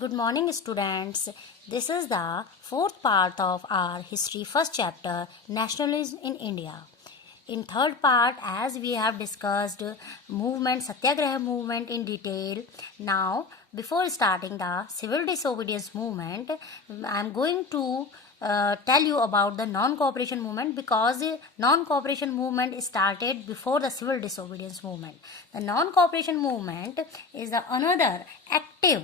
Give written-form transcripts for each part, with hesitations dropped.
Good morning, students. This is the fourth part of our history first chapter, Nationalism in India. In third part, as we have discussed movement, Satyagraha movement in detail. Now, before starting the civil disobedience movement, I am going to tell you about the non-cooperation movement because non-cooperation movement started before the civil disobedience movement. The non-cooperation movement is the another active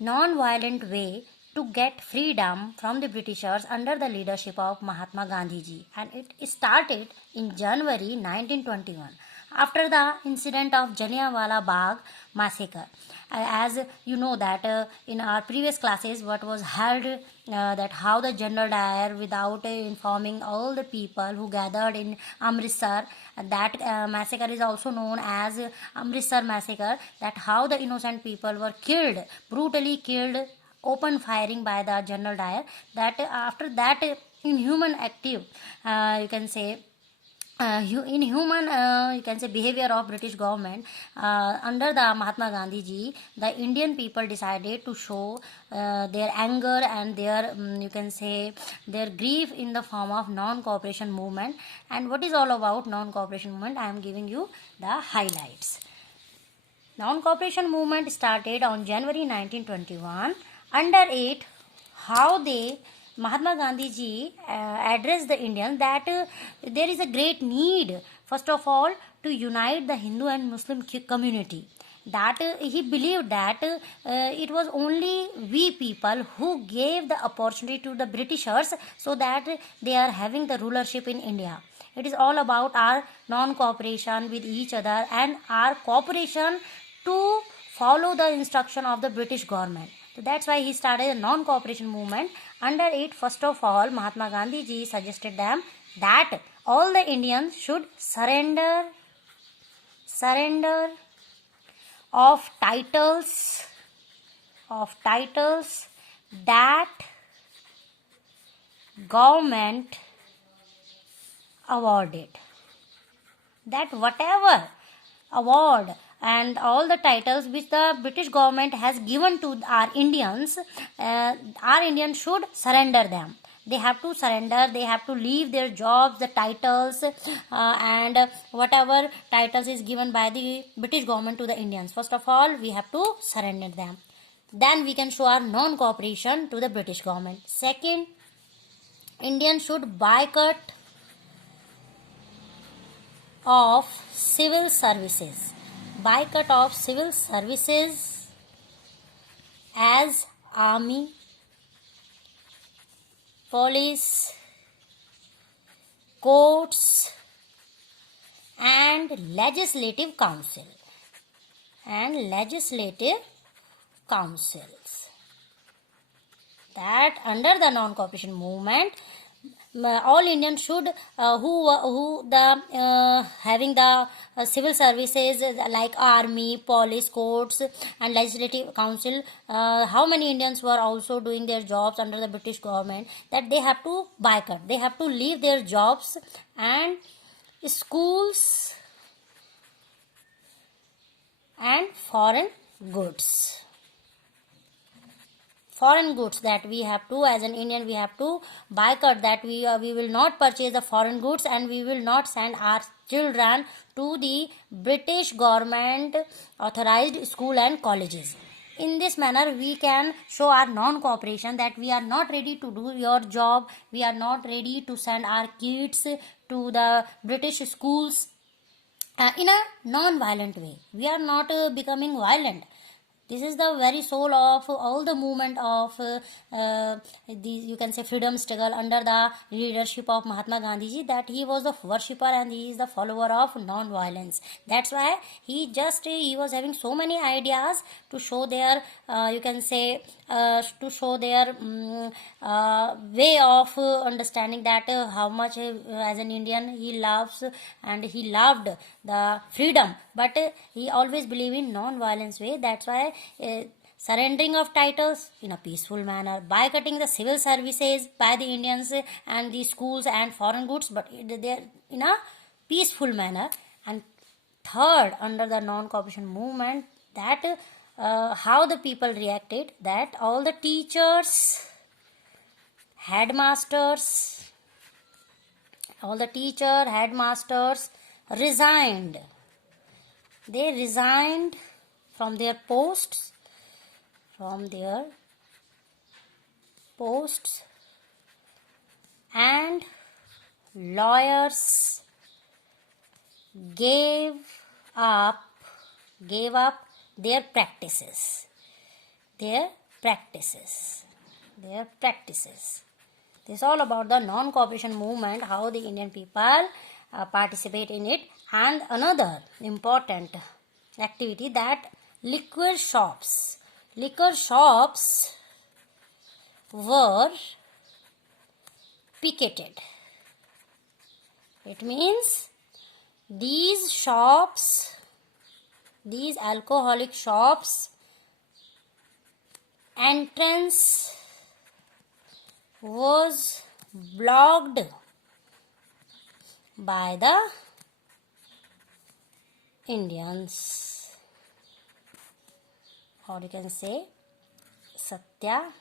non-violent way to get freedom from the Britishers under the leadership of Mahatma Gandhi ji, and it started in January 1921 after the incident of Jallianwala Bagh massacre. As you know that in our previous classes what was held that how the General Dyer without informing all the people who gathered in Amritsar, that massacre is also known as Amritsar massacre, that how the innocent people were killed, brutally killed, open firing by the General Dyer. That after that inhuman active you can say inhuman you can say behavior of British government under the Mahatma Gandhi ji, the Indian people decided to show their anger and their you can say their grief in the form of non-cooperation movement. And what is all about non-cooperation movement, I am giving you the highlights. Non-cooperation movement started on January 1921. Under it, how they Mahatma Gandhi ji addressed the Indians that there is a great need, first of all, to unite the Hindu and Muslim community. That he believed that it was only we people who gave the opportunity to the Britishers so that they are having the rulership in India. It is all about our non-cooperation with each other and our cooperation to follow the instruction of the British government. So that's why he started a non-cooperation movement. Under it, first of all, Mahatma Gandhi ji suggested them that all the Indians should surrender of titles that government awarded. That whatever award and all the titles which the British government has given to our Indians should surrender them. They have to surrender, they have to leave their jobs, the titles and whatever titles is given by the British government to the Indians. First of all, we have to surrender them. Then we can show our non-cooperation to the British government. Second, Indians should boycott of civil services. Boycott of civil services as army, police, courts and legislative councils. That under the non-cooperation movement, all Indians should who the having the civil services like army, police, courts and legislative council, how many Indians were also doing their jobs under the British government, that they have to boycott, they have to leave their jobs, and schools and foreign goods that we have to, as an Indian, we have to boycott, that we will not purchase the foreign goods and we will not send our children to the British government authorized school and colleges. In this manner, we can show our non-cooperation, that we are not ready to do your job, we are not ready to send our kids to the British schools in a non-violent way. We are not becoming violent. This is the very soul of all the movement of these, you can say, freedom struggle under the leadership of Mahatma Gandhi ji, that he was the worshipper and he is the follower of non-violence. That's why he was having so many ideas to show their you can say to show their way of understanding that how much as an Indian he loves and he loved the freedom, but he always believed in non-violence way. That's why surrendering of titles in a peaceful manner, boycotting the civil services by the Indians and the schools and foreign goods, but they in a peaceful manner. And third, under the non-cooperation movement, that how the people reacted, that all the teachers, headmasters, resigned. They resigned from their posts, and lawyers gave up their practices. This is all about the non-cooperation movement, how the Indian people participate in it. And another important activity, that liquor shops were picketed. It means these alcoholic shops entrance was blocked by the Indians, or you can say satyagrahis.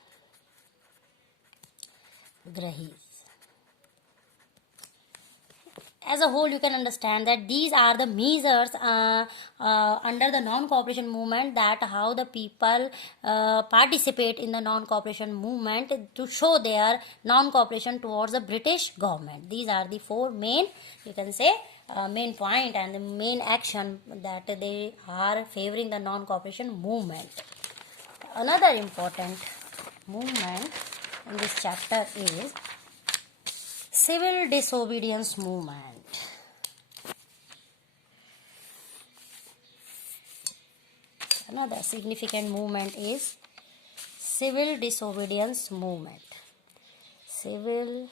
As a whole, you can understand that these are the measures under the non-cooperation movement, that how the people participate in the non-cooperation movement to show their non-cooperation towards the British government. These are the four main, you can say, main point and the main action that they are favoring the non-cooperation movement. Another important movement in this chapter is civil disobedience movement. Another significant movement is civil disobedience movement. Civil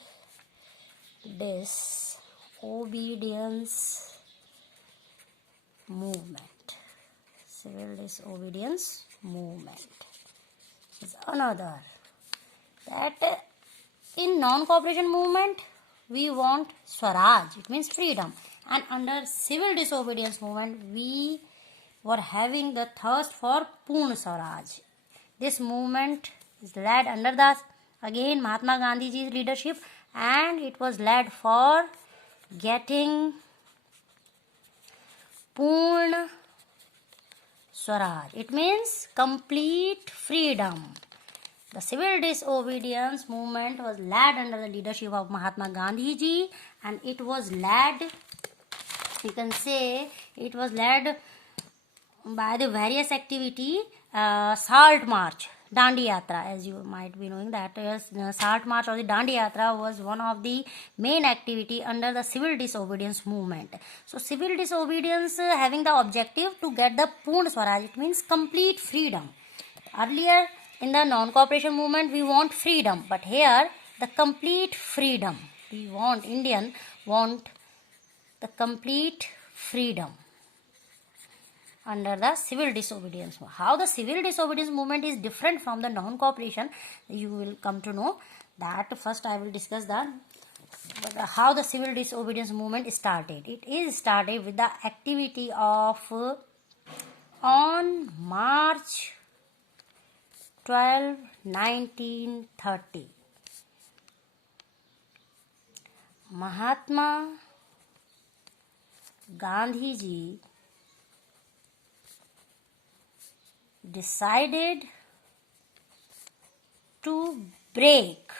disobedience movement is another, that in non-cooperation movement we want Swaraj, it means freedom, and under civil disobedience movement we were having the thirst for Purna Swaraj. This movement is led under the again Mahatma Gandhi's leadership, and it was led for getting Purna Swaraj. It means complete freedom. The civil disobedience movement was led under the leadership of Mahatma Gandhi ji, and it was led, you can say, it was led by the various activity, Salt March, Dandi Yatra, as you might be knowing that Salt March or the Dandi Yatra was one of the main activity under the civil disobedience movement. So civil disobedience having the objective to get the Purna Swaraj, it means complete freedom. Earlier in the non-cooperation movement we want freedom, but here the complete freedom. Indian want the complete freedom under the civil disobedience. How the civil disobedience movement is different from the non-cooperation, you will come to know that. First I will discuss how the civil disobedience movement started. It is started with the activity of on March 12, 1930. Mahatma Gandhi ji decided to break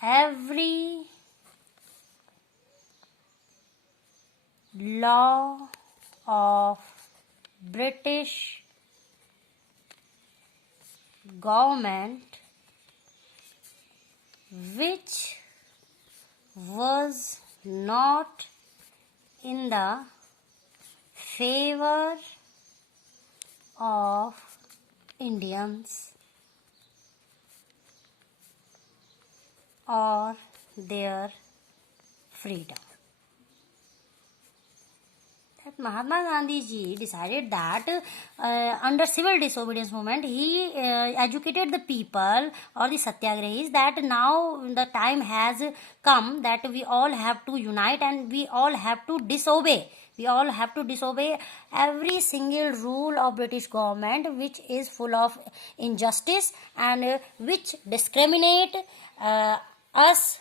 every law of British government which was not in the favor of Indians or their freedom. that Mahatma Gandhi ji decided that under civil disobedience movement, he educated the people or the satyagrahis that now the time has come that we all have to unite and we all have to disobey. We all have to disobey every single rule of British government which is full of injustice and which discriminate us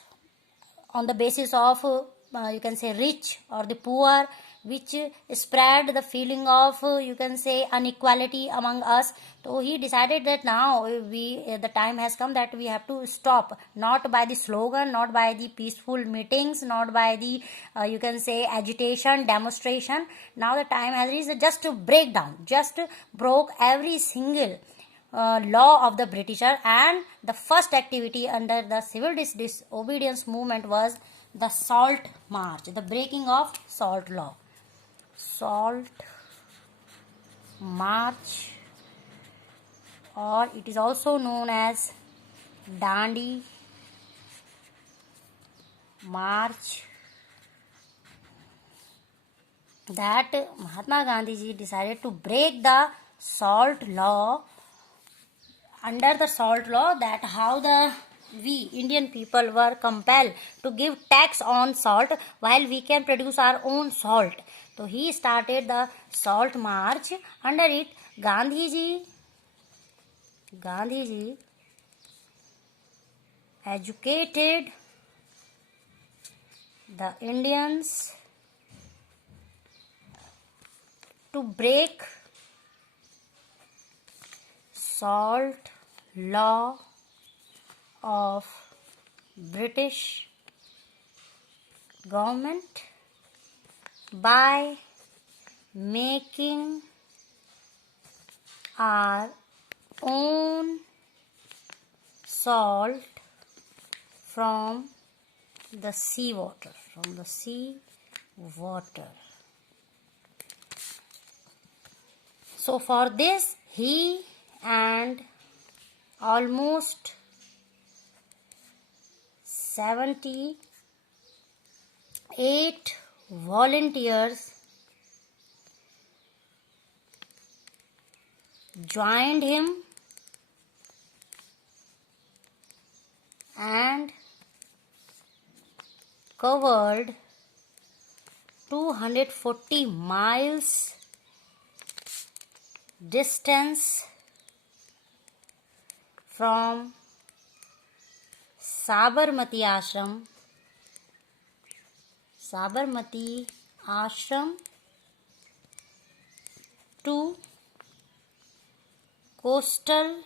on the basis of you can say rich or the poor, which spread the feeling of you can say inequality among us. So he decided that now the time has come that we have to stop, not by the slogan, not by the peaceful meetings, not by the you can say agitation, demonstration. Now the time has reached just to break down, just broke every single law of the Britisher, and the first activity under the civil disobedience movement was the Salt March, the breaking of Salt law. Salt March, or it is also known as Dandi March, that Mahatma Gandhi ji decided to break the Salt law. Under the Salt law, that how we Indian people were compelled to give tax on salt while we can produce our own salt. So he started the Salt March. Under it, Gandhi ji educated the Indians to break Salt law of British government by making our own salt from the sea water, So for this, he and almost 78 volunteers joined him and covered 240 miles distance from Sabarmati Ashram to coastal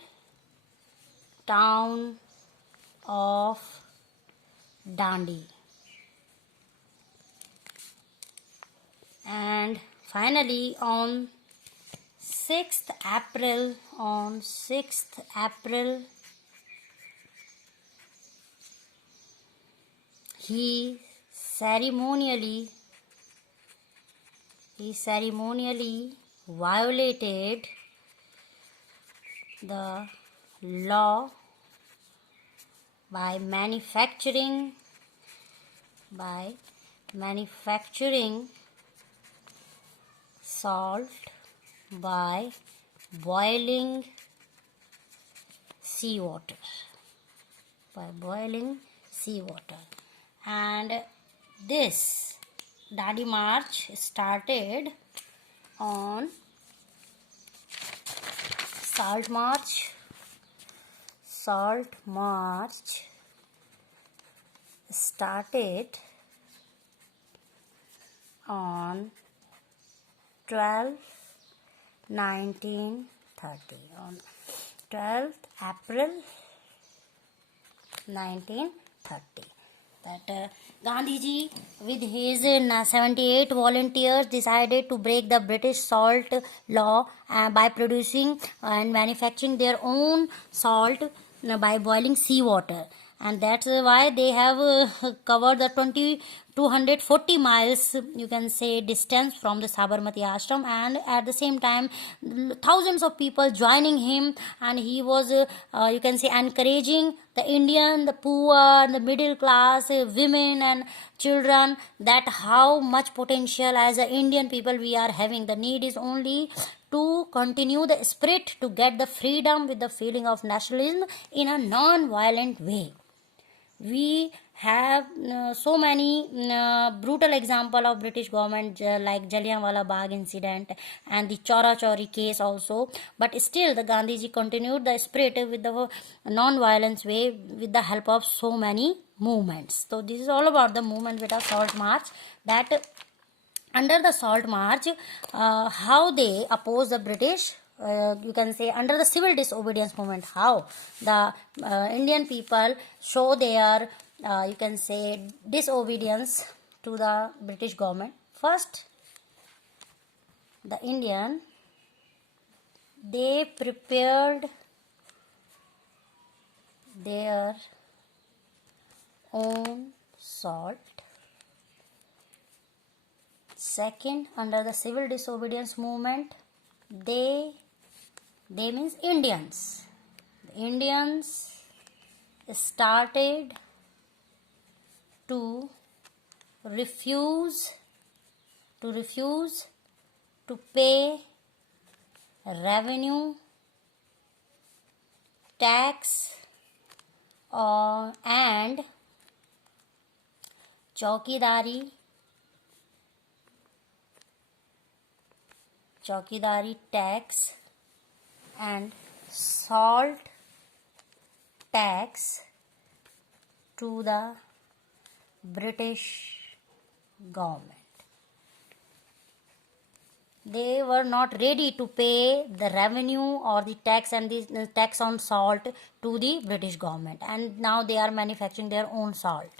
town of Dandi. And finally on 6th April, he ceremonially violated the law by manufacturing salt by boiling seawater. And this Dandi March started on Salt March started on 1930, on 12th April 1930. That Gandhi ji with his 78 volunteers decided to break the British salt law by producing and manufacturing their own salt by boiling seawater. And that's why they have covered the 240 miles, you can say, distance from the Sabarmati ashram, and at the same time thousands of people joining him, and he was you can say encouraging the Indian, the poor, the middle class, women and children, that how much potential as a Indian people we are having. The need is only to continue the spirit to get the freedom with the feeling of nationalism in a non-violent way. We have so many brutal example of British government, like Jallianwala Bagh incident and the Chora Chori case also, but still the Gandhiji continued the spirit with the non-violence way with the help of so many movements. So this is all about the movement with a Salt March, that under the Salt March, how they oppose the British, you can say under the civil disobedience movement, how the Indian people show their you can say disobedience to the British government. First, the Indian, they prepared their own salt. Second, under the civil disobedience movement, they means Indians. The Indians started to refuse to pay revenue tax and चौकीदारी tax and salt tax to the British government. They were not ready to pay the revenue or the tax and the tax on salt to the British government, and now they are manufacturing their own salt.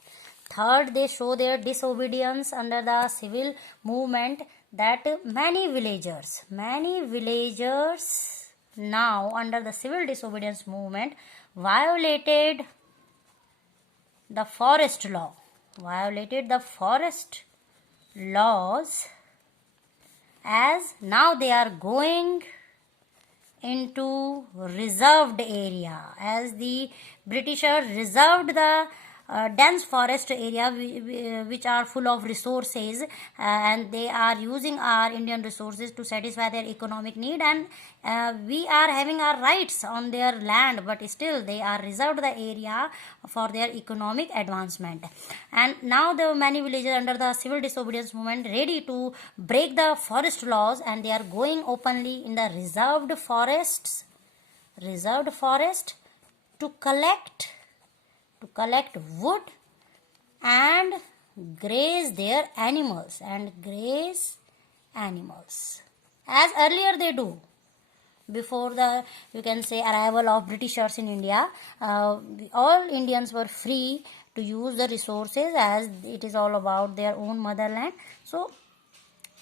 Third, they show their disobedience under the civil movement, that many villagers now under the civil disobedience movement violated the forest laws, as now they are going into reserved area, as the Britishers reserved the dense forest area which are full of resources, and they are using our Indian resources to satisfy their economic need, and we are having our rights on their land, but still they are reserved the area for their economic advancement. And now the many villagers under the civil disobedience movement ready to break the forest laws, and they are going openly in the reserved forest to collect wood and graze their animals, as earlier they do before the, you can say, arrival of Britishers in India. All Indians were free to use the resources, as it is all about their own motherland. So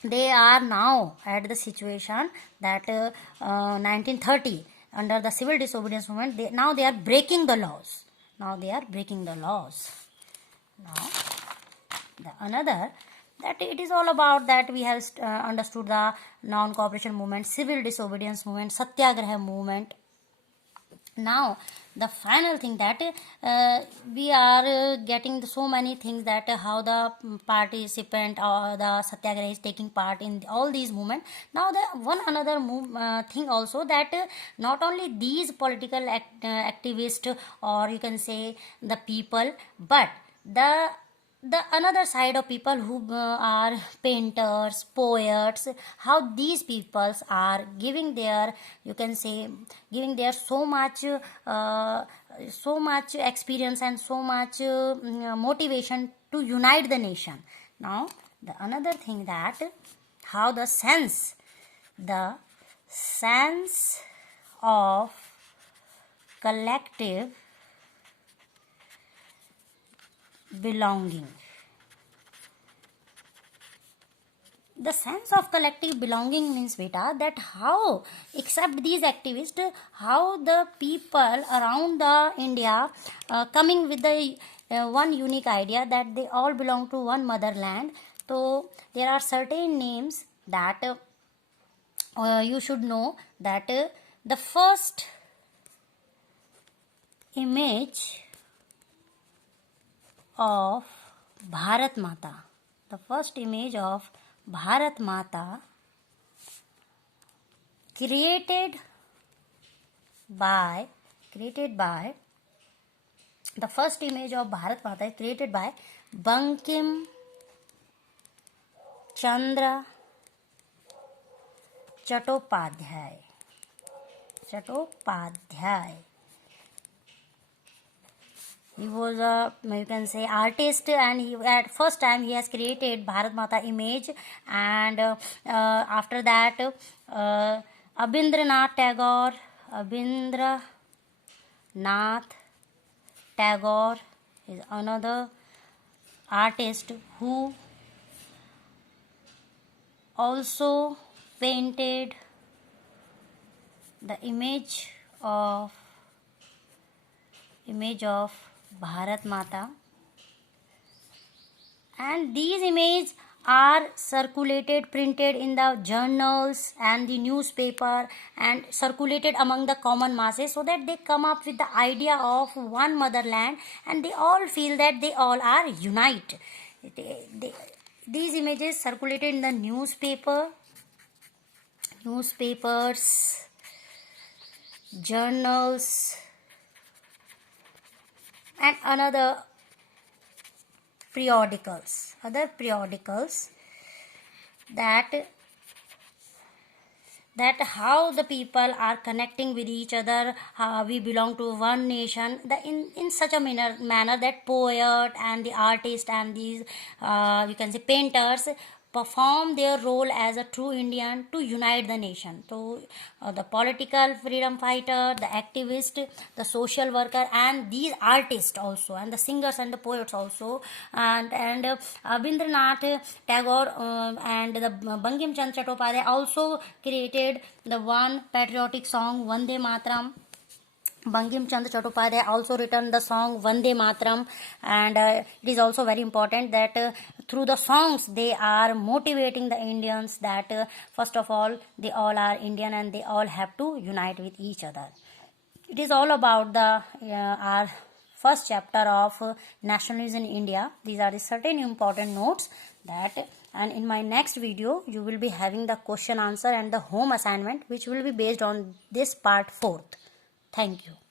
they are now at the situation that 1930 under the civil disobedience movement, they are breaking the laws. Now the another, that it is all about that we have understood the non-cooperation movement, civil disobedience movement, satyagraha movement. Now the final thing, that we are getting so many things, that how the participant or the satyagraha is taking part in all these movements. Now the one another thing also, that not only these political activists, or you can say the people, but the another side of people who are painters, poets, how these peoples are giving their, you can say, giving their so much experience and so much motivation to unite the nation. Now the another thing, that how the sense of collective belonging. The sense of collective belonging means, beta, that how, except these activists, how the people around the India coming with the one unique idea that they all belong to one motherland. So there are certain names that you should know, that the first image of Bharat Mata, the first image of Bharat Mata created by the first image of Bharat Mata is created by Bankim Chandra Chattopadhyay. He was a, you can say, artist, and he at first time he has created Bharat Mata image, and after that Abindranath Tagore is another artist who also painted the image of Bharat Mata, and these images are circulated, printed in the journals and the newspaper, and circulated among the common masses, so that they come up with the idea of one motherland, and they all feel that they all are unite. These images circulated in the newspapers, journals, and other periodicals, that how the people are connecting with each other, how we belong to one nation, in such a manner that poet and the artist and these you can say painters perform their role as a true Indian to unite the nation. So the political freedom fighter, the activist, the social worker, and these artists also, and the singers and the poets also, and Abindranath Tagore and the Bankim Chandra Chattopadhyay also created the one patriotic song Vande Mataram. Bankim Chandra Chattopadhyay also written the song Vande Mataram, and it is also very important that through the songs they are motivating the Indians that first of all they all are Indian and they all have to unite with each other. It is all about the our first chapter of nationalism in India. These are the certain important notes that, and in my next video you will be having the question answer and the home assignment, which will be based on this part 4th. Thank you.